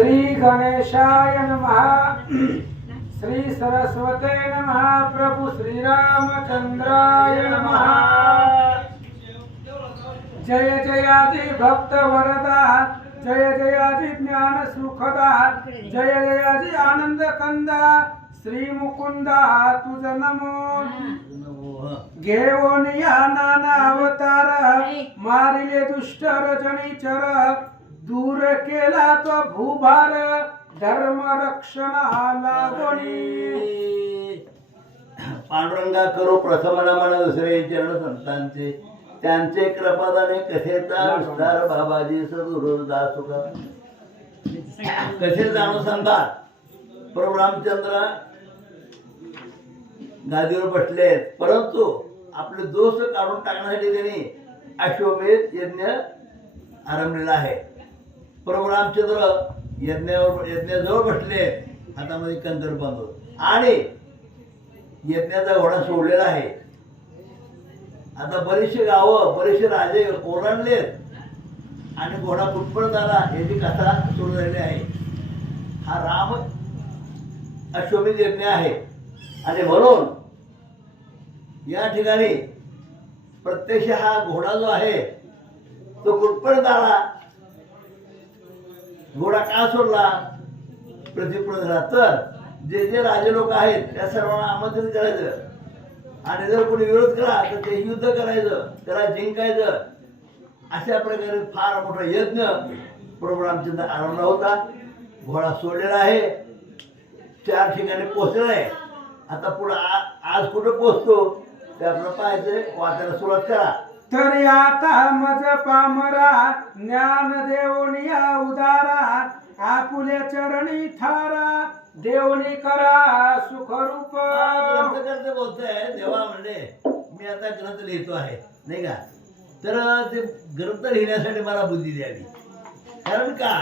श्री गणेशाय नमः। श्री सरस्वते नमः। प्रभु श्री रामचंद्राय नमः। जय जयादि भक्त वरदा, जय जयादि ज्ञान सुखदा, जय जयादि आनंद कंदा, श्री मुकुंदा तुझ नमो। घेऊन या नाना अवतार, मारिले दुष्ट रजनीचर, दूर केला तो भूभार, धर्म रक्षणाला गोणी। पांडुरंगा करो प्रथम नमन दुसरे चरण संतांचे, त्यांचे कृपादाने कथेचा विस्तार बाबाजी सद्गुरुदास तुका। कथेचा अनुसंधान प्रभू रामचंद्र गादीवर बसले, परंतु आपले दोष काढून टाकण्यासाठी त्यांनी अश्वमेध यज्ञ आरंभलेला आहे। प्रभू रामचंद्र यज्ञाजवळ बसले, हातामध्ये कंकर बांधून, आणि यज्ञाचा घोडा सोडलेला आहे। आता बरेचसे गावं बरेचसे राजे ओरडलेत आणि घोडा कुठपर्यंत आला याची कथा सुरू झालेली आहे। हा राम अश्वमेध यज्ञ आहे आणि म्हणून या ठिकाणी प्रत्यक्ष हा घोडा जो आहे तो कुठपर्यंत आला, घोडा का सोडला प्रतिप्रदला, तर जे जे राजे लोक आहेत त्या सर्वांना आमंत्रित करायचं आणि जर कोणी विरोध केला तर ते युद्ध करायचं, त्याला जिंकायचं। अशा प्रकारे फार मोठा यज्ञ प्रभू रामचंद्र आरंभला होता। घोडा सोडलेला आहे, 4 ठिकाणी पोहोचलेला आहे। आता पुढे आज कुठं पोहोचतो ते आपलं पाहायचंय, वाचायला सुरुवात करा। तरी आता मज पामरा, ज्ञान देवनिया उदारा, आपुले चरणी थारा, देवनी करा सुखरूप। ग्रंथ करते बोलतोय देवा म्हणजे मी आता ग्रंथ लिहितो आहे, नाही का, तर ते ग्रंथ लिहिण्यासाठी मला बुद्धी द्यावी। कारण का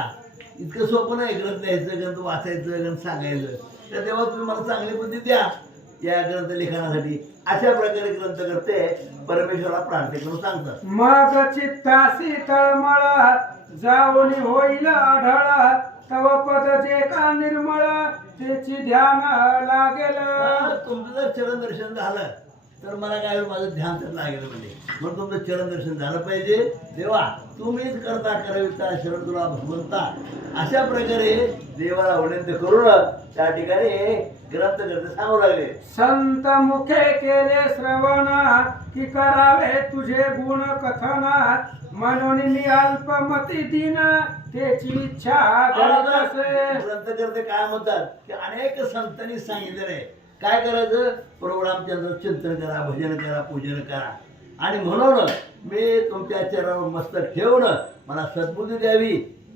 इतकं सोपं नाही ग्रंथ लिहायचं, ग्रंथ वाचायचं, ग्रंथ सांगायचं, तर तेव्हा तुम्ही मला चांगली बुद्धी द्या या ग्रंथ लिखाणासाठी। अशा प्रकारे ग्रंथ करते परमेश्वराला प्रार्थना करून सांगतात। मग चित्तासी तळमळ, जाऊन होईल आढळ, तव पद जे का निर्मळ, त्याची ध्यान लागेल। तुमचं जर चरण दर्शन झालं तर मला काय माझं ध्यान तर लागेल, म्हणजे मग तुमचं चरण दर्शन झालं पाहिजे। देवा तुम्हीच करता करविता शरण तुला भगवंता, अशा प्रकारे देवाला विनंती करून त्या ठिकाणी ग्रंथ करते सांगू लागले। संत मुखे केले श्रवण, की करावे तुझे गुण कथन, म्हणून मी अल्पमती दिन, त्याची इच्छा धरत असे। ग्रंथ करते काय म्हणतात की अनेक संतांनी सांगितलेलं आहे काय करायचं, प्रभू रामचंद्र चिंतन करा, भजन करा, पूजन करा, आणि म्हणून मी तुमच्या चरणावर मस्तक ठेवून मला सद्बुद्धी द्यावी,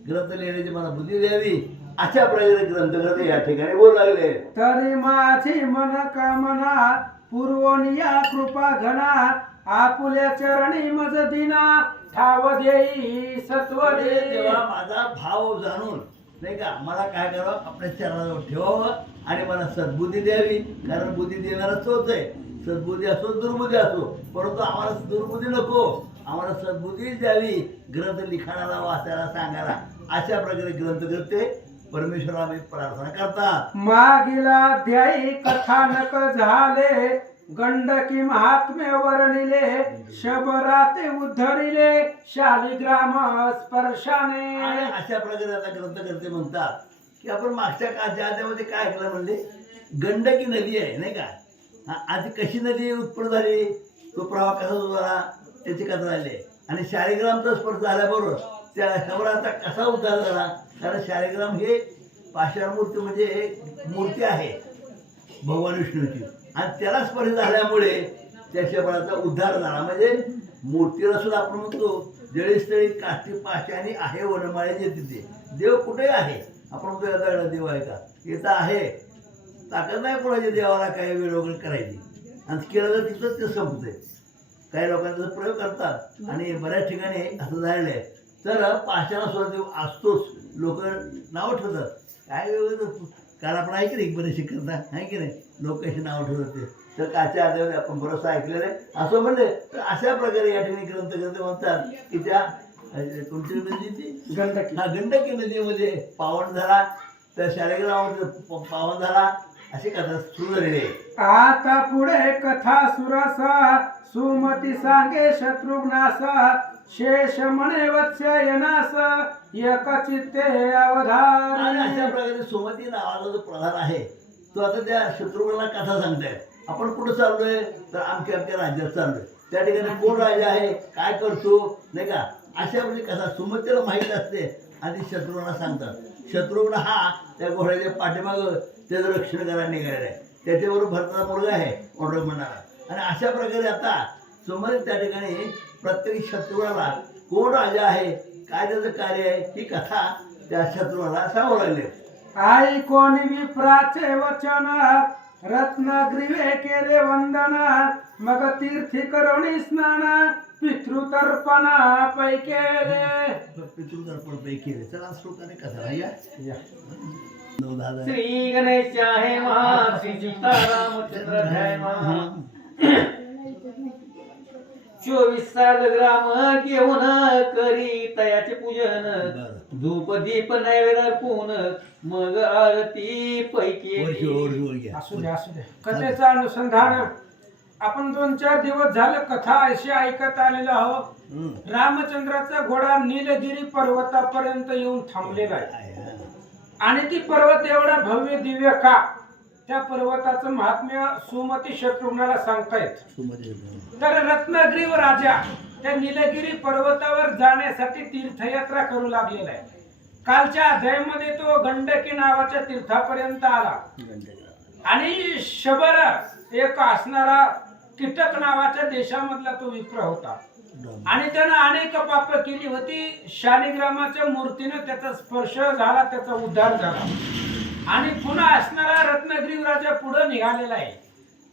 ग्रंथ लिहिण्याची मला बुद्धी द्यावी, अशा प्रकारे ग्रंथकर्ते या ठिकाणी बोलू लागले। तरी माझी मन कामना, पूर्वनिया कृपा घना, आपुल्या चरणी मज दिना, ठाव देई सत्व दे। तेव्हा माझा भाव जाणून, नाही का, मला काय करावं, आपल्या चरणाजवळ ठेवावं आणि मला सद्बुद्धी द्यावी, कारण बुद्धी देणारा तोच आहे। सद्बुद्धी असो दुर्बुद्धी असो, परंतु आम्हाला दुर्बुद्धी नको, आम्हाला सद्बुद्धी द्यावी ग्रंथ लिखाणाला, वाचायला, सांगायला। अशा प्रकारे ग्रंथ करते परमेश्वराला मी प्रार्थना करतात। मागील अध्यायी कथानक झाले, गंडकी महात्म्य वर्णिले, शबराते उद्धरिले, शालिग्राम स्पर्शाने। आणि अशा प्रकारे आता ग्रंथ करते म्हणतात की आपण मागच्या काळच्या अध्यायामध्ये काय ऐकलं म्हणले, गंडकी नदी आहे, नाही का, आधी कशी नदी उत्पन्न झाली, तो प्रवाह कसा झाला त्याची कथा झाली, आणि शालिग्रामचा स्पर्श झाल्याबरोबर त्या शबराचा कसा उद्धार झाला, कारण शालिग्राम हे पाषाण मूर्ती म्हणजे एक मूर्ती आहे भगवान विष्णूची, आणि त्याला स्पर्श झाल्यामुळे त्या शबराचा उद्धार झाला। म्हणजे मूर्तीला सुद्धा आपण म्हणतो जळीस्थळी काष्टी पाषाणी आहे वनमाळेचे तिथे, देव कुठे आहे, आपण म्हणतो याचा देव आहे का, येतं आहे, ताकद नाही कोणाच्या देवाला काही वेळ वगैरे करायची, आणि केलं तर तिथंच ते संपतंय। काही लोकांचा प्रयोग करतात आणि बऱ्याच ठिकाणी असं झालेलं आहे, तर पाषाणासुद्धा देव असतोच, लोक नावं ठेवतात, काय वेगळं काल आपण आहे की नाही बरेचसे करता आहे की नाही, लोक कशी नावं ठेवत होते, तर काच्या आधारे आपण बरंचसं ऐकलेलं आहे। असं म्हणले तर अशा प्रकारे या ठिकाणी ग्रंथ म्हणतात की त्या कोणती नदी ती गंडकी. हा गंडकी नदीमध्ये पावन झाला तर शालिग्रामामध्ये पावन झाला अशी कथा सुरू झालेली आहे. आता पुढे कथा सुरसा सुमती सांगे शत्रुघ्नास शेष म्हणे वत्स्ययनास एक चित्ते आणि अवधान. अशा प्रकारे सुमती नावाचा जो प्रधान आहे तो आता त्या शत्रुघ्नाला कथा सांगताय. आपण कुठं चाललोय तर आमच्या राज्यात चाललोय, त्या ठिकाणी कोण राजा आहे, काय करतो, नाही का, अशा म्हणजे कथा सुमतीला माहीत असते आणि ती शत्रुघ्नाला सांगतात. शत्रुघ्न हा त्या घोड्याच्या पाठीमागं त्याचं रक्षण करायला निघालेला आहे. त्याच्याबरोबर भरताचा मुलगा आहे औरंग म्हणणारा. आणि अशा प्रकारे आता सुमती त्या ठिकाणी प्रत्येक शत्रुघ्नाला कोण राजा आहे, काय त्याचं कार्य आहे, ही कथा त्या शत्रुघ्नाला सांगू लागली. आई कोणी विप्राचे वचन रत्नग्रीवे केले वंदन मग तीर्थी करोणी स्नान पितृतर्पणा पै केले. पितृतर्पण पैकी केले. चला श्लोकाने कथा या या. 9-10 श्री गणेश आहे महा श्री सीतारामचंद्र जय महा 24 सालग्राम घेऊन करी तयाचे पूजन बरं. धूप दीप नैवेद्य अर्पून मग आरती पैकी वर्ष घ्या. असू द्या असू द्या. कथेचं अनुसंधान आपण 2-4 दिवस झालं कथा अशी ऐकत आलेलो आहोत. हम्म. रामचंद्राचा घोडा नीलगिरी पर्वतापर्यंत येऊन थांबलेला आहे आहे, हा. आणि ती पर्वत एवढा भव्य दिव्य का, त्या पर्वताचं महात्म्य सुमती शत्रुघ्नाला सांगतायत. सुमती तर रत्नागिरी राजा त्या निलगिरी पर्वतावर जाण्यासाठी तीर्थयात्रा करू लागलेला आहे. कालच्या अध्यायामध्ये तो गंडकी नावाच्या तीर्थापर्यंत आला आणि शबर एक असणारा कीटक नावाच्या देशामधला तो विप्र होता आणि त्यानं अनेक पाप केली होती. शालिग्रामाच्या मूर्तीनं त्याचा स्पर्श झाला, त्याचा उद्धार झाला आणि पुन्हा असणारा रत्नागिरी राजा पुढे निघालेला आहे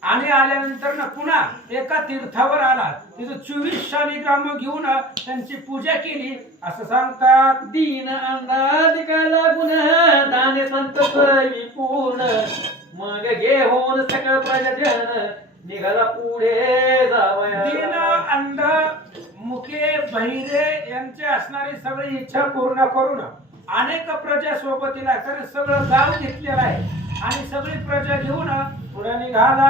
आणि आल्यानंतर ना पुन्हा एका तीर्थावर आला. तिथं 24 शालिग्राम घेऊन त्यांची पूजा केली असं सांगतात. दीन अंदाज का लागून दाने संत विपूर्ण मग घेऊन सकळ प्रजन निघाला पुढे जावया. दीन अंध मुके बहिरे यांचे असणारी सगळी इच्छा पूर्ण करून अनेक प्रजा सोबतीला, कारण सगळं गाव घेतलेलं आहे आणि सगळी प्रजा घेऊन पुढे निघाला.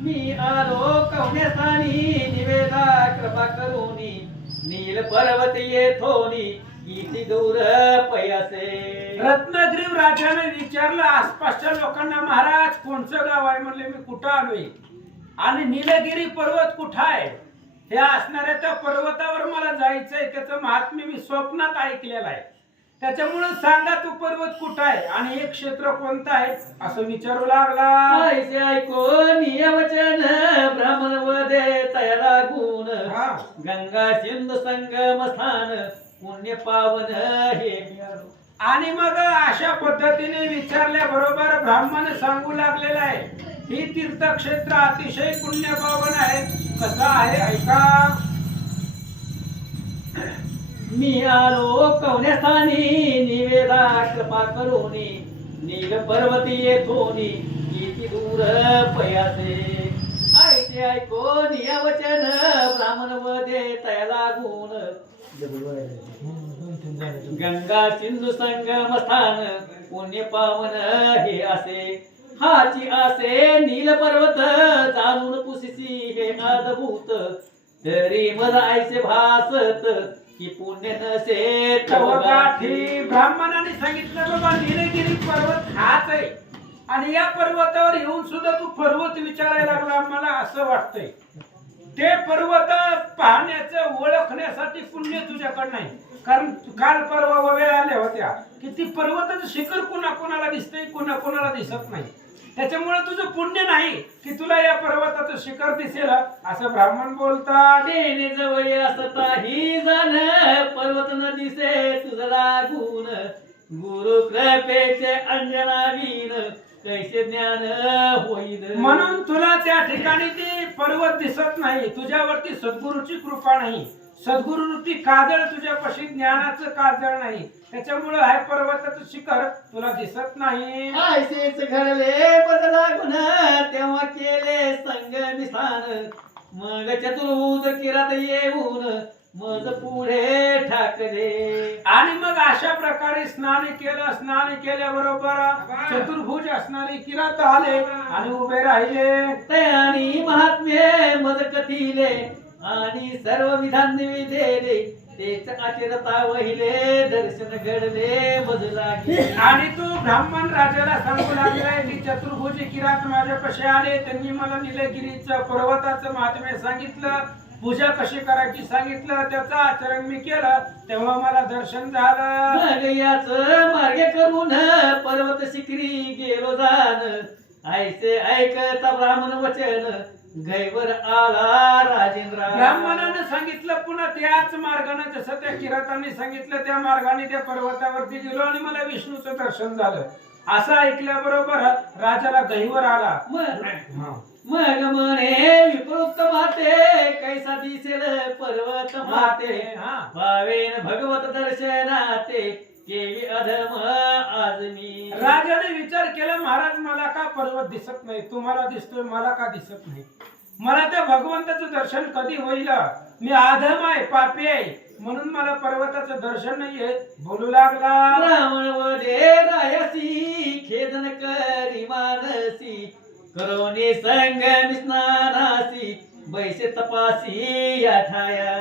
मी आलो कवण्यास्थानी निवेदा कृपा करूनी नील पर्वत येथोनी इति दूर पयासे. रत्नागिरी राजाने विचारलं आसपासच्या लोकांना, महाराज कोणचं गाव आहे? म्हणले मी कुठं आलोय आणि निलगिरी पर्वत कुठं आहे? हे असणाऱ्या त्या पर्वतावर मला जायचंय, त्याचं महात्म्य मी स्वप्नात ऐकलेलं आहे, त्याच्यामुळे सांगा तो पर्वत कुठं आहे आणि हे क्षेत्र कोणतं आहे असं विचारू लागला. ऐसे ऐकून वचन ब्राह्मण वदे तया लागून हा. गंगा सिंधू संगम स्थान पुण्य पावन हे मिळालो. आणि मग अशा पद्धतीने विचारल्या बरोबर ब्राह्मण सांगू लागलेला आहे, ही तीर्थक्षेत्र अतिशय पुण्यपावन आहे. कसं आहे ऐका. मी आलो कवण्यास्थानी निवेदा कृपा करूनी नील पर्वत येथोनी किती दूर पयासे. ऐसे ऐकून वचन ब्राह्मण वदे तया लागून गंगा सिंधू संगम स्थान पुण्य पावन हे असे. हाची असे नील पर्वत जाणून पुसिसी हे अद्भुत तरी मला ऐसे भासत की पुण्य नसे तव गाठी. ब्राह्मणाने सांगितलं बाबा निलगिरी पर्वत हाच आहे आणि या पर्वतावर येऊन सुद्धा तू पर्वत विचारायला लागला. मला असं वाटतंय ते पर्वत पाहण्याचं ओळखण्यासाठी पुण्य तुझ्याकडे नाही, कारण काल परवा वेळ आल्या होत्या की ती पर्वताचं शिखर कुणाला दिसतंय, कुणाला दिसत नाही. त्याच्यामुळे तुझं पुण्य नाही की तुला या पर्वताचं शिखर दिसेल असं ब्राह्मण बोलतात. देणे जवळ असताही जाण पर्वत न दिसे तुझ लागून गुरु कृपेचे अंजना विण कैसे ज्ञान होईल. म्हणून तुला त्या ठिकाणी ते पर्वत दिसत नाही, तुझ्यावरती सद्गुरूची कृपा नाही, सद्गुरूची काजळ तुझ्यापाशी ज्ञानाचं काजळ नाही, त्याच्यामुळे हा पर्वताचं शिखर तुला दिसत नाही. ऐसेच घडले बदला गुण तेव्हा केले संग निस्थान मग चतुर्भुज किरात येऊन मज पुढे ठाकले. आणि मग अशा प्रकारे स्नान केलं. स्नान केल्याबरोबर चतुर्भुज असणारे किरात आले आणि उभे राहिले. तयानी महात्म्य मज कथिले आणि सर्व विधान निविदेले. तेच आचरता वहिले दर्शन घडले मज लागे. आणि तू ब्राह्मण राजाला सांगू लागलाय की चतुर्भुजी किरात माझ्यापाशी आले. त्यांनी मला निलगिरीचं पर्वताचं महात्म्य सांगितलं, पूजा कशी करायची सांगितलं, त्याचं आचरण मी केलं, तेव्हा मला दर्शन झालं. मग याच मार्गे करून पर्वत शिखरी गेलो जाण. ऐसे ऐकता ब्राह्मण वचन गैवर आला राजेंद्र. ब्राह्मणानं सांगितलं पुन्हा त्याच मार्गाने, जसं त्या किराताने सांगितलं त्या मार्गाने त्या पर्वतावरती गेलो आणि मला विष्णूचं दर्शन झालं. असं ऐकल्याबरोबर राजाला गहिवर आला. मग म्हणे विकृत माते कैसा दिसेल पर्वत माते. भावेन भगवत दर्शनाते केवी अधम आज मी. राजाने विचार केला, महाराज मला का पर्वत दिसत नाही, तुम्हाला दिसतोय, मला का दिसत नाही, मला त्या भगवंताचं दर्शन कधी होईल, मी आधम आहे, पापी आहे, म्हणून मला पर्वताचं दर्शन नाहीये. बोलू लागला. ब्राह्मण वदे रायसी खेदन करी मानसी. करोनी संग स्नानासी बैसे तपासी या ठाया.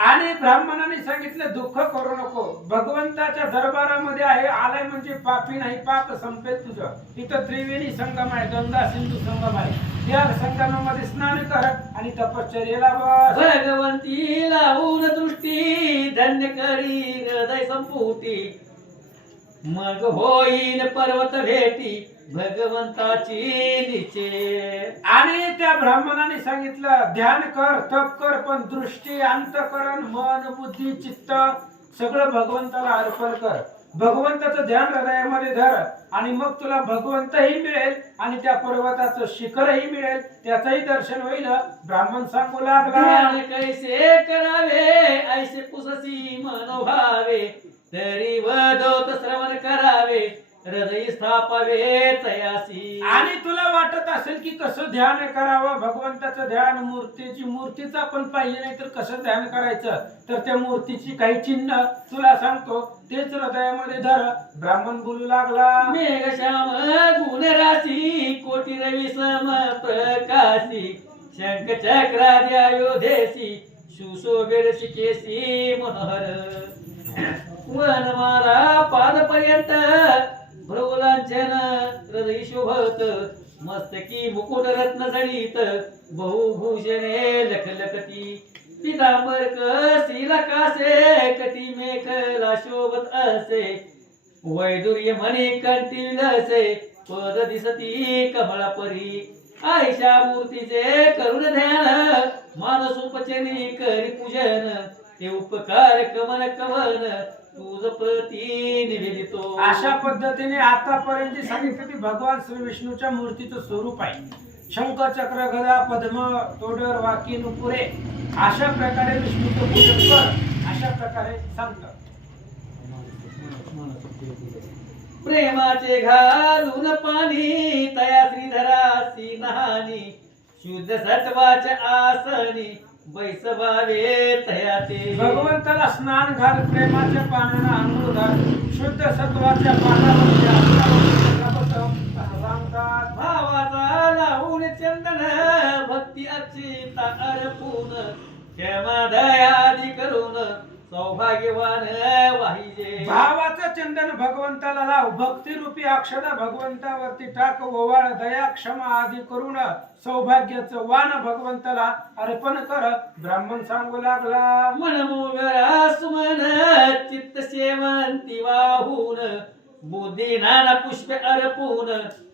आणि ब्राह्मणाने सांगितलं दुःख करू नको, भगवंताच्या दरबारामध्ये आहे आलाय म्हणजे पापी नाही, पाप संपेल तुझं. इथं त्रिवेणी संगम आहे, गंगा सिंधू संगम आहे, त्या संगमामध्ये स्नान कर आणि तपश्चर्येला बस. भगवंती लावून दृष्टी धन्य करी हृदय संपुटी. मग होईन पर्वत भेटी भगवंताची निचे. आणि त्या ब्राह्मणाने सांगितलं ध्यान कर, तप कर, पण दृष्टी, अंतःकरण, मन, बुद्धी, चित्त सगळं भगवंताला अर्पण कर. भगवंताचं ध्यान हृदयामध्ये धर आणि मग तुला भगवंतही मिळेल आणि त्या पर्वताचं शिखरही मिळेल, त्याचंही दर्शन होईल. ब्राह्मण सांगू लागला. ध्यान कैसे करावे ऐसे पुससी मनोभावे. तरी वदोत श्रवण करावे हृदय स्थापावे तयासी. आणि तुला वाटत असेल की कसं ध्यान करावं, भगवंताचं ध्यान, मूर्तीचं आपण पाहिजे नाही तर कसं ध्यान करायचं, तर त्या मूर्तीची काही चिन्ह तुला सांगतो, तेच हृदयामध्ये धर. ब्राह्मण बोलू लागला. मेघश्याम गुण राशी कोटी रवी सम प्रकाशी. शंख चक्रादी अयोध्येसी सुशोभित शिकेसी मनोहर. वनमाला पादपर्यंत भ्रवलांछन हृदय शोभत. मस्तकी मुकुट रत्न जडित बहुभूषणे लखलखती. पितांबर कशीला कासे कटी मेखला शोभत असे. वैदुर्य म्हणे कंठी विलसे पद दिसती कमळा परी. आयशा मूर्तीचे करुण ध्यान मानसोपचरी करी पूजन. ते उपकार कमल कवन तुझ प्रती निवेदितो. अशा पद्धतीने आतापर्यंत सांगितलं की भगवान श्री विष्णूच्या मूर्तीचं स्वरूप आहे. शंख, चक्र, गदा, पद्म, तोडर, वाकी, नुपुरे अशा प्रकारे विष्णूचं पूजन कर, अशा प्रकारे सांगतात. प्रेमाचे घालून पाणी तया श्रीधरासी नहानी. शुद्ध सत्वाच्या आसनी बैसभावे तया ते. भगवंताला स्नान घाल, प्रेमाच्या पाण्यानं आंघोळ घाल, शुद्ध सत्वाच्या पाण्यावरती सांगतात. भावाचा लावून चंदन भक्ती अक्षिता अर्पून. क्षमा दयादी करून सौभाग्यवान वाहिजे. भावाचं चंदन भगवंताला लाव, भक्ती रूपी अक्षदा भगवंतावरती टाक, ओवाळ, दया, क्षमा आदी करून सौभाग्याचं वाण भगवंताला अर्पण कर. ब्राह्मण सांगू लागला. मन मोगरा सुमन चित्त सेवंती वाहून. बुद्धी नाना पुष्प अर्पून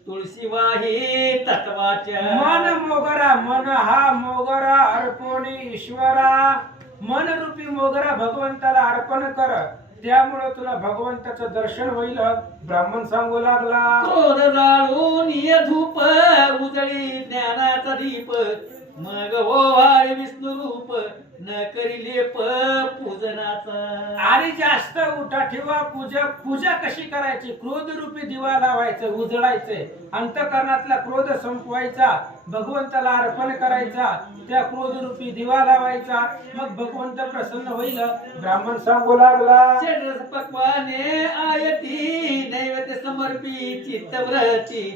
तुळशी वाही तत्वाच्या. मन मोगरा, मन हा मोगरा अर्पणी ईश्वरा. मन रूपी मोगरा भगवंताला अर्पण कर, त्यामुळे तुला भगवंताचं दर्शन होईल. ब्राह्मण सांगू लागला. क्रोध जाळून ये धूप उजळी ज्ञानाचा दीप. मग ओवाळे विष्णू रूप न करी लेप पूजनाचा. आणि जास्त उठा ठेवा पूजा कशी करायची? क्रोध रूपी दिवा लावायचं, उजळायचे, अंतकरणातला क्रोध संपवायचा, भगवंताला अर्पण करायचा, त्या क्रोध रूपी दिवा लावायचा, मग भगवंत प्रसन्न होईल. ब्राह्मण सांगू लागला, षड्रस पक्वाने आयती नैवेद्य समर्पी चित्तव्रती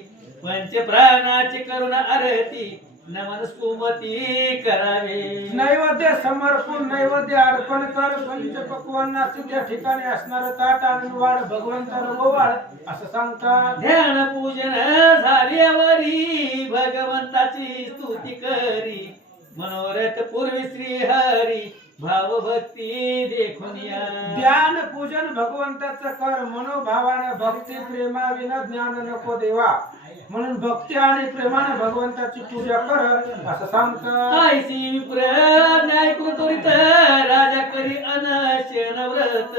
पंच प्राणाची करुणा आरती नमन सुमती करावे. नैवेद्य समर्पण, नैवेद्य अर्पण कर. पंचपक्वान्नाचे त्या ठिकाणी असणार ताट आणून वाढ, भगवंताला गोवाळ असं सांगतात. ध्यान पूजन झाल्यावरी भगवंताची स्तुती करी मनोरथ पूर्वी श्री हरी भाव भक्ती देखून या. ध्यान पूजन भगवंताचं कर मनोभावानं, भक्ती प्रेमाविना ज्ञान नको देवा. म्हणून भक्ती आणि प्रेमाने भगवंताची पूजा कर असं सांगतात. आयसी विप्र न्याय कृतोरित राजा करी अनशन व्रत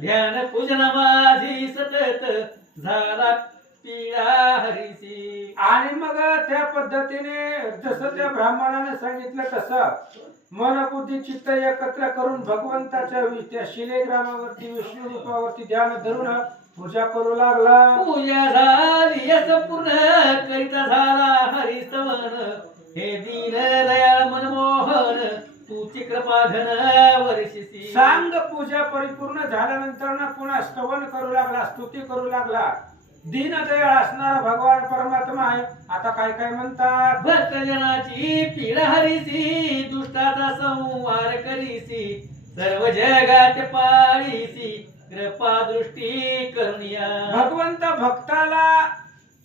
ध्यान पूजन माझी सतत झाला पीडा हरीसी. आणि मग त्या पद्धतीने जसं त्या ब्राह्मणाने सांगितलं तसं मन बुद्धी चित्त एकत्र करून भगवंताच्या त्या शिलेग्रामावरती विष्णू रूपावरती ध्यान धरून पूजा करू लागला. पूजा झाली संपूर्ण करिता झाला हरिस्तवन हे दीन दयाळ मनमोहन तुची कृपा घन वर्षिसी. सांग पूजा परिपूर्ण झाल्यानंतर ना पुन्हा स्तवन करू लागला, स्तुती करू लागला. दीनदयाळ असणारा भगवान परमात्मा आहे. आता काय काय म्हणतात? भक्तजनाची पीडा हरीसी दुष्टाचा संहार करीसी सर्व जगात पाळीसी कृपा दृष्टी करुणिया. भगवंत भक्ताला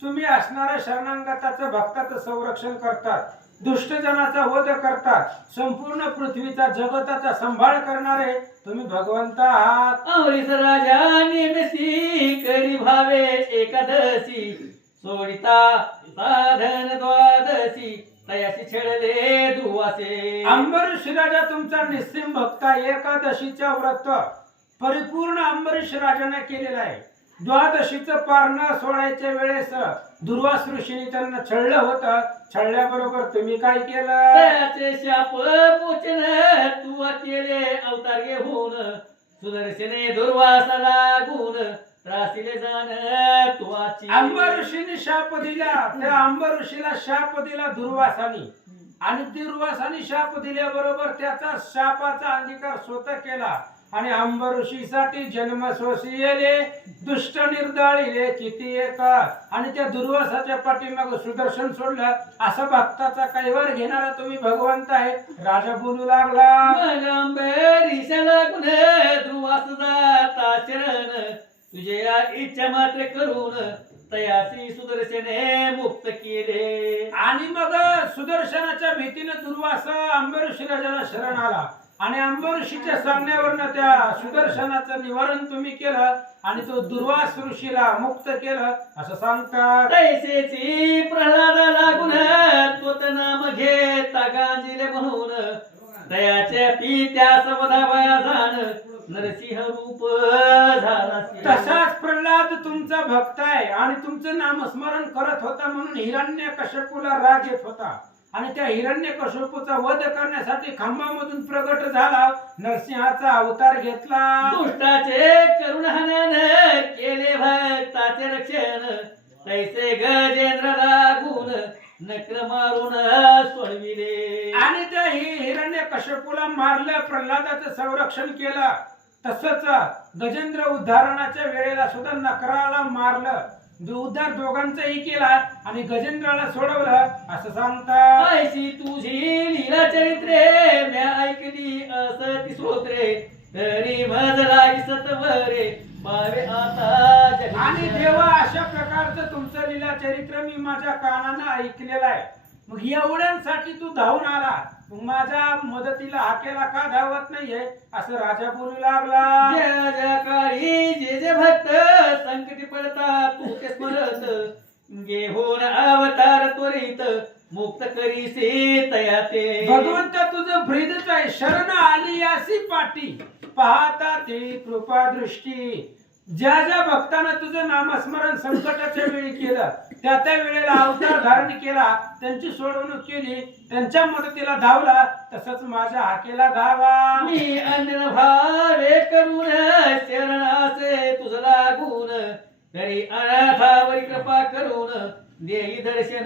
तुम्ही असणाऱ्या शरणांगताचं भक्ताचं संरक्षण करतात, दुष्टजनाचा वध करतात, संपूर्ण पृथ्वीचा जगताचा सांभाळ करणारे तुम्ही भगवंत आहात. अमरीश राजा नेमसी करी भावे एकादशी सोडिता साधन द्वादशी तयाशी छेडले दुवासे. अंबरीश राजा तुमचा निस्सिम भक्त आहे. एकादशीच्या व्रत परिपूर्ण अंबरीश राजाने केलेलं आहे. द्वादशीचं पारणं सोडायच्या वेळेस दुर्वास ऋषीने त्यांना छळलं होतं. छळल्याबरोबर तुम्ही काय केलं? तयाचे शाप मोचन तू केले अवतार घेऊन सुदर्शने दुर्वासा लागून त्रासिले जाण तुवाची. अंबर ऋषीने शाप दिला. त्या अंबर ऋषीला शाप दिला दुर्वासानी, आणि दुर्वासानी शाप दिल्याबरोबर त्याचा शापाचा अंगीकार स्वतः केला. आणि अंबर ऋषीसाठी जन्म सोसियले दुष्ट निर्दळीले किती एक. आणि त्या दुर्वासाच्या पाठीमाग सुदर्शन सोडलं. असं भक्ताचा कैवार घेणारा तुम्ही भगवंत आहे. राजा बोलू लागला, मग अंबरीश लागून दुर्वास जाता शरण तुझे या इच्छा मात्र करून तयासी सुदर्शने मुक्त केले. आणि मग सुदर्शनाच्या भीतीने दुर्वास अंबरीश राजाला शरण आला. आणि अंबरीशीच्या सांगण्यावरनं त्या सुदर्शनाचं निवारण तुम्ही केलं आणि तो दुर्वास ऋषीला मुक्त केलं असं सांगतात. तैसेची प्रल्हादा लागून तोत नाम घेता गांजिले म्हणून तयाच्या पित्या समधावया जाण नरसिंह रूप झाला. तसाच प्रल्हाद तुमचा भक्त आहे आणि तुमचं नामस्मरण करत होता म्हणून हिरण्यकश्यपूला राग येत होता. आणि त्या हिरण्यकश्यपूचा वध करण्यासाठी खांबामधून प्रगट झाला, नरसिंहाचा अवतार घेतला. दुष्टाचे करुणानन केले भक्ताचे रक्षण तैसे गजेंद्र लागून नक्र मारून सोडविले. आणि त्या हिरण्यकश्यपूला मारलं, प्रल्हादाचं संरक्षण केलं. तसंच गजेंद्र उद्धारणाच्या वेळेला सुद्धा नकराला मारलं. उद्धार दोघांचाही केला आणि गजेंद्राला सोडवलं असं सांगतात. ऐशी तुझी लीला चरित्रे म्या ऐकली असती स्तोत्रे तरी मज लागी सतवरे पावे आता जगी. आणि देवा अशा प्रकारचं तुमचं लीला चरित्र मी माझ्या कानानं ऐकलेलं आहे. मग एवढ्यांसाठी तू धावून आला, मग माझ्या मदतीला हाकेला का धावत नाहीये असं राजा बोलू लागला. जय जय काळी जे जे भक्त संकटी पडतात तू ते स्मरत घेऊन अवतार त्वरित मुक्त करीसे तया ते. भगवंत तुझं ब्रीदच आहे. शरण आली यासी पाटी पाहता ती कृपा दृष्टी ज्या ज्या भक्तानं तुझं नामस्मरण संकटाच्या वेळी केलं त्या त्या वेळेला अवतार धारण केला, त्यांची सोडवणूक केली, त्यांच्या मदतीला धावला, तसंच माझ्या हाकेला धावा. मी अन्य भावे करून शरणासे तुझ लागून, तरी अनाथावरी कृपा करून देई दर्शन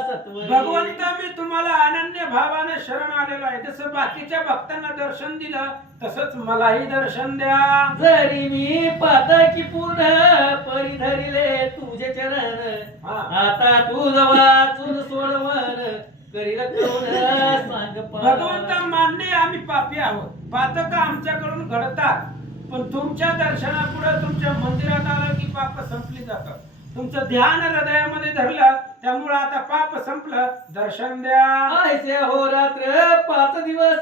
सत्वरी. भगवंत मी तुम्हाला अनन्य भावाने शरण आलेलो आहे. जसं बाकीच्या भक्तांना दर्शन दिलं तसंच मलाही दर्शन द्या. जरी मी पातकी पूर्ण परिधरिले तुझे चरण, हा. आता तुझ वाचून सोडवण करील करून सांग भगवंत मान्य आम्ही पापी आहोत, पातक आमच्याकडून घडतात, पण तुमच्या दर्शनापुढे तुमच्या मंदिरात आलं की पाप संपली जातात. तुमचं ध्यान हृदयामध्ये धरलं त्यामुळे आता पाप संपलं, दर्शन द्या. आयसे हो रात्र 5 दिवस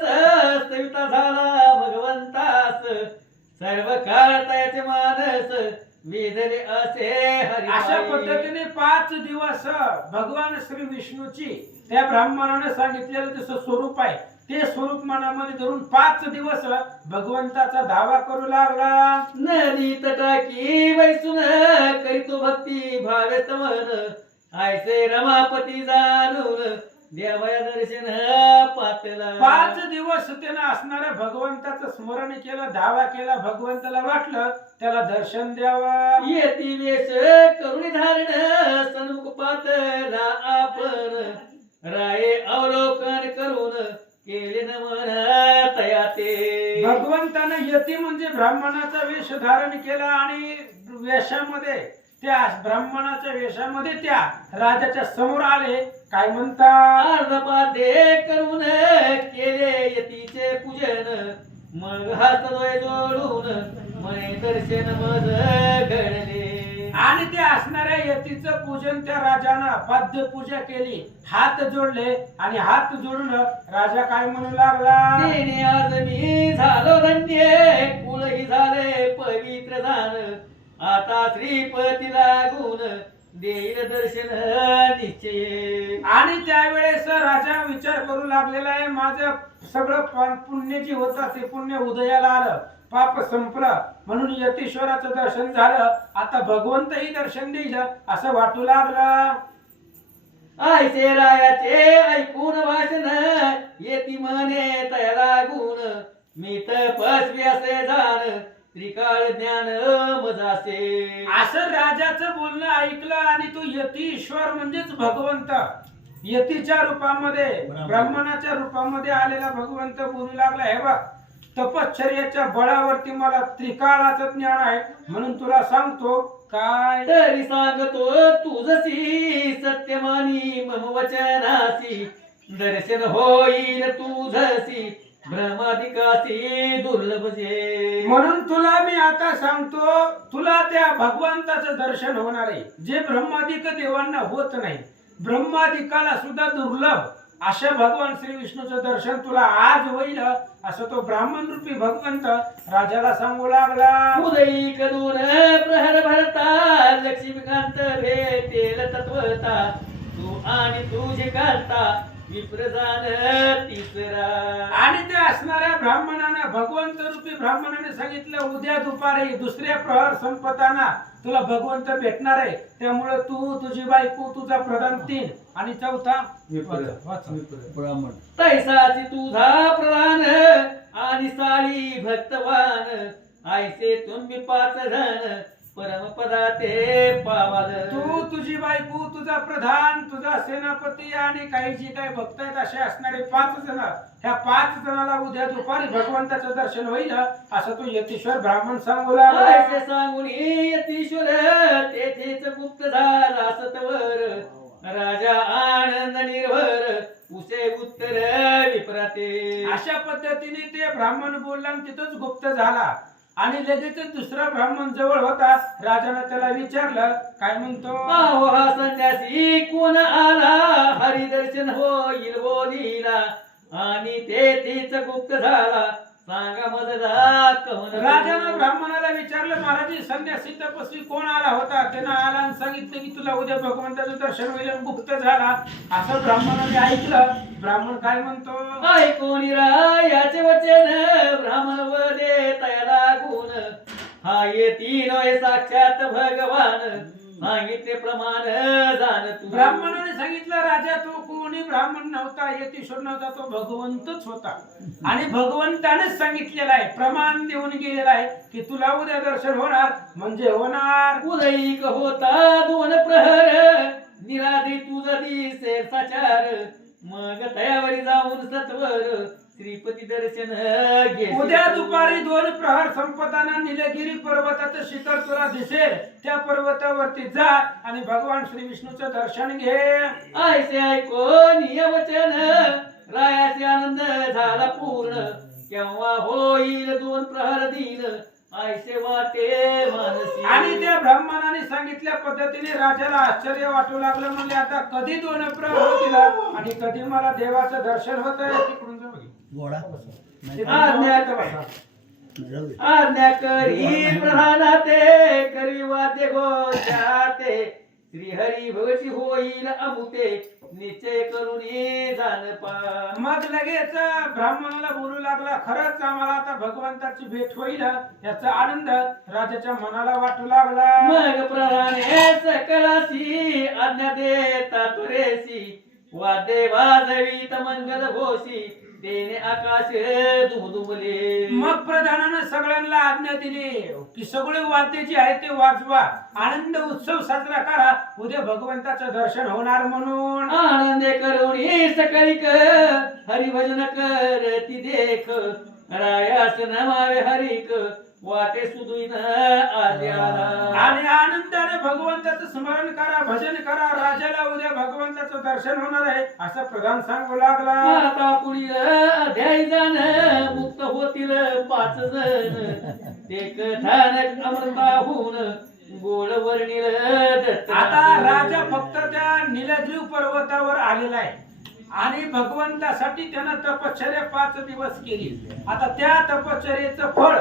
सविता झाला भगवंतास, सर्व काळ तयाचे मानस वेधले असे हरी. अशा पद्धतीने 5 दिवस भगवान श्री विष्णूची त्या ब्राह्मणाने सांगितलेलं जसं स्वरूप आहे ते स्वरूप मनामध्ये धरून 5 दिवस भगवंताचा धावा करू लागला. नदी तटाकी वैसून करीतो भक्ती भावेत मन, आयसे रमापती जाणून देवया दर्शन पातला. 5 दिवस त्यानं असणाऱ्या भगवंताचं स्मरण केलं, धावा केला. भगवंताला वाटलं त्याला दर्शन द्यावं. येती वेश करुणी धारण सन्मुख पातला आपण, राये अवलोकन करून केले नमन तयाते. भगवंतानं यती म्हणजे ब्राह्मणाचा वेश धारण केला आणि वेशामध्ये त्या ब्राह्मणाच्या वेशामध्ये त्या राजाच्या समोर आले. काय म्हणतात? अर्धपादे करून केले यतीचे पूजन, मग हात डोळे जोडून मने दर्शन मज घडले. आणि त्या असणाऱ्या यतीचं पूजन त्या राजानं पाद्य पूजा केली, हात जोडले आणि हात जोडून राजा काय म्हणू लागला? तेने आज मी झालो धन्य, कुळही झाले पवित्र झालं, आता श्रीपती लागून देईल दर्शन निश्चय. आणि त्यावेळेस राजा विचार करू लागलेला आहे, माझं सगळं पुण्य जे होतं ते पुण्य उदयाला आलं, पाप संपलं, म्हणून यतीश्वराचं दर्शन झालं, आता भगवंतही दर्शन देईल असं वाटू लागलं. आयसे रायाचे ऐकून भाषण येती म्हणे तया लागून, मी तपस्वी असे जाण त्रिकाळ ज्ञान मजासे. असं राजाचं बोलणं ऐकलं आणि तो यतीश्वर म्हणजेच भगवंत यतीच्या रूपामध्ये ब्राह्मणाच्या रूपामध्ये आलेला भगवंत बोलू लागला, हे बघ तपश्चर्याच्या बळावरती मला त्रिकाळाचं ज्ञान आहे, म्हणून तुला सांगतो काय. तरी सांगतो तुझसी सत्यमानी मम वचनासी, दर्शन होईल तुझसी भ्रमाधिकासी दुर्लभ जे. म्हणून तुला मी आता सांगतो, तुला त्या भगवंताचं दर्शन होणार आहे जे ब्रह्मादिक देवांना होत नाही, ब्रह्मादिकाला सुद्धा दुर्लभ अशा भगवान श्री विष्णूचं दर्शन तुला आज होईल असं तो ब्राह्मण रूपी भगवंत राजाला सांगू लागला. उदयी कदून प्रहर भरता, लक्ष्मीकांत भेटेल तत्वता, तू आणि तुझे कांता विप्रजान तिसरा. आणि ते असणाऱ्या ब्राह्मणाने भगवंत रूपी ब्राह्मणाने सांगितलं, उद्या दुपारी दुसऱ्या प्रहर संपताना तुला भगवंत भेटणार आहे, त्यामुळे तू तुझी बायको तुझा प्रधान 3 आणि चौथा ब्राह्मण. तैसाची तुझा प्रधान आणि साळी भक्तवान, आयसे तुम्ही 5 जण परमपदा ते पावाल. तू तुझी बायको तुझा प्रधान तुझा सेनापती आणि काही जे काही भक्त आहेत असे असणारे 5 जण, ह्या 5 जणाला उद्या दुपारी भगवंताचं दर्शन होईल असं तो यतीश्वर ब्राह्मण सांगू लागला. आयसे सांगून यतीश्वर तेथेच गुप्त झाला सतवर, राजा आनंद निर्भर उसे उत्तर विप्राते. अशा पद्धतीने ते ब्राह्मण बोलला आणि तिथंच गुप्त झाला आणि लगेचच दुसरा ब्राह्मण जवळ होता. राजाने त्याला विचारलं, काय म्हणतो? पाहो हा संन्यासी कोण आला, हरिदर्शन होईल बोलीला, आणि तेथेच गुप्त झाला सांगा मजला कवन. राजानं ब्राह्मणाला विचारलं, महाराज संन्यासी तपस्वी कोण आला होता? त्यानं आला आणि सांगितलं की तुला उद्या भगवंताचं दर्शन होईल आणि गुप्त झाला. असं ब्राह्मणाने ऐकलं. ब्राह्मण काय म्हणतो? ऐकून रायाचे वचन ब्राह्मण वदे तया लागून, हा येती नये साक्षात भगवान सांगितले प्रमाण जाण तू. ब्राह्मणाने सांगितलं राजा तो कोणी ब्राह्मण नव्हता, यतीश्वर नव्हता, तो भगवंतच होता. आणि भगवंतानेच सांगितलेलं आहे, प्रमाण देऊन गेलेला आहे की तुला उद्या दर्शन होणार म्हणजे होणार. उदयिक होता 2 प्रहर निराधी तुझ दिसे साचार मग तयावरी जाऊन सत्वर श्रीपती दर्शन घे. उद्या दुपारी 2 प्रहर संपताना निलगिरी पर्वताचं शिखर तुला दिसेल, त्या पर्वतावरती जा आणि भगवान श्री विष्णूचं दर्शन घे. ऐसे ऐकून ये वचन रायाचे आनंद झाला पूर्ण केव्हा होईल 2 प्रहर दिन ऐसे वाटे मानसी. आणि त्या ब्राह्मणाने सांगितल्या पद्धतीने राजाला आश्चर्य वाटू लागलं. म्हणजे आता कधी 2 प्रहर होतील आणि कधी मला देवाचं दर्शन होत आहे. तिकडून जा बघी. गोडा आज्ञा जाऊ दे. आज्ञा करी प्रधाना ते करी वाद्य गोष्याते श्रीहरी भगवती होईल अमुते निश्चय करून जाण पा. मग लगेच ब्राह्मणाला बोलू लागला, खरंच आम्हाला आता भगवंताची भेट होईल याचा आनंद राजाच्या मनाला वाटू लागला. मग प्रधाने सकळासी आज्ञा देता तुरेसी वाद्य वाजवीत मंगल घोषी तेने आकाश दुमदुमले. मग प्रधानानं सगळ्यांना आज्ञा दिली की सगळे वाद्य जे आहे ते वाजवा, आनंद उत्सव साजरा करा, उद्या भगवंताचं दर्शन होणार म्हणून. आनंदे करून सकाळी हरिभजन करती देख रायास नमावे हरिक वाटे सुदुईन आद्याला. आणि आनंदाने भगवंताचं स्मरण करा, भजन करा, राजाला उद्या भगवंताचं दर्शन होणार आहे असं प्रधान सांगू लागला. आता पुढील अध्याय जाण मुक्त होतील 5 जण ते कथानक अमृताहून गोड वर्णिल दत्त. आता राजा फक्त त्या निलगिरी पर्वतावर आलेला आहे आणि भगवंतासाठी त्यानं तपश्चर्या 5 दिवस केली. आता त्या तपश्चर्याचं फळ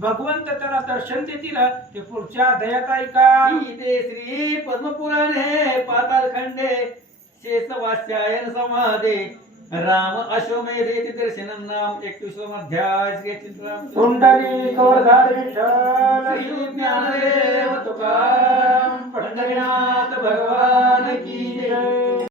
भगवंत त्याला दर्शन देतील ते पुढच्या अध्यायात ऐका. ते श्री पद्मपुराणे पाताल खंडे शेष वास्यायन समाधे राम अश्वमेधे दर्शनम नाम 21 अध्याय. श्री चिंतन कुंडली कवरधार विठ्ठल श्री ज्ञानदेव तुकाराम पंढरीनाथ भगवान